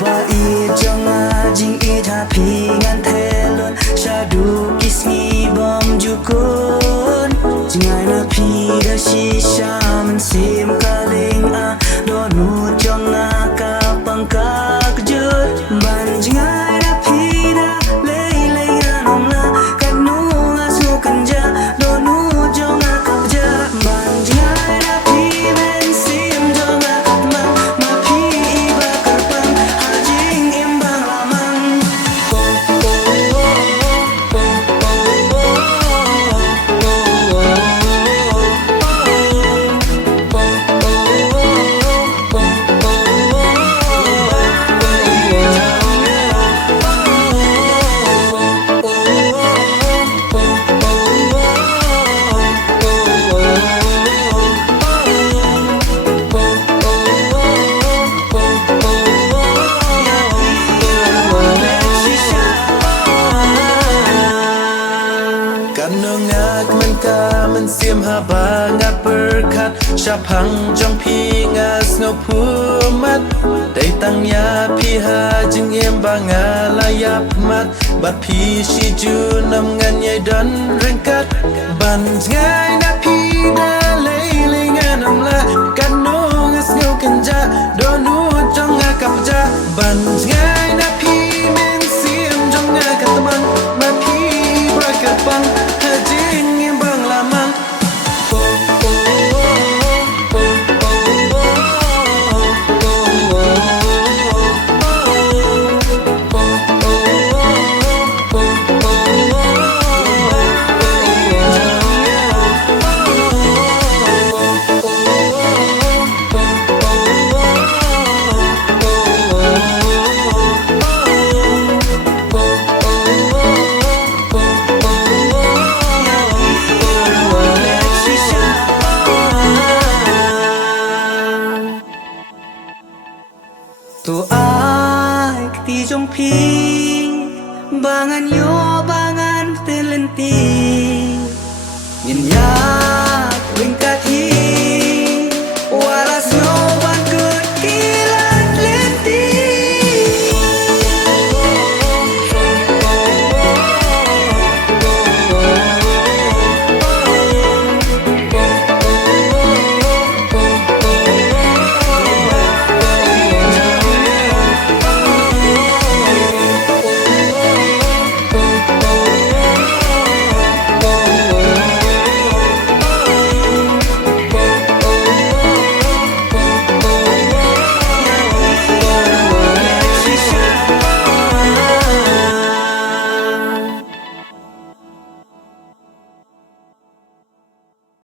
và i trong jing i tha phi ngan the luôn sa du kiss me bom ju kun jing ai na phi da shi sha man sim ka ling a do nu trong ka pang ka kjut ban jing ai na phi da lei lei anong la kan nu nga su kan ja do nu trong ka ja ban jing ai na phi men sim trong ka ma ma phi ba ka pang ha jing im bang la mangมันเสียมหาบางาเปิดคัดชาพังจองพี่งาสโนพูมัดได้ตั้งยาพี่หาจึงเยี่ยมบางาลายับมัดบัดพี่ชีจูนำงานใหญ่ดันเร่งกัดบันง่ายนะพี่ดาเลยงานำละกันโนงาสโนกันจะโดนูจองงากับจะบันง่ายนะพี่เมนเสียมจองงากับตะมันมาพี่บรักกับปังหาจริงเยี่ยมบางละมังตัวอายที่จงพีบางอันโยบางอันเตลันตียินยา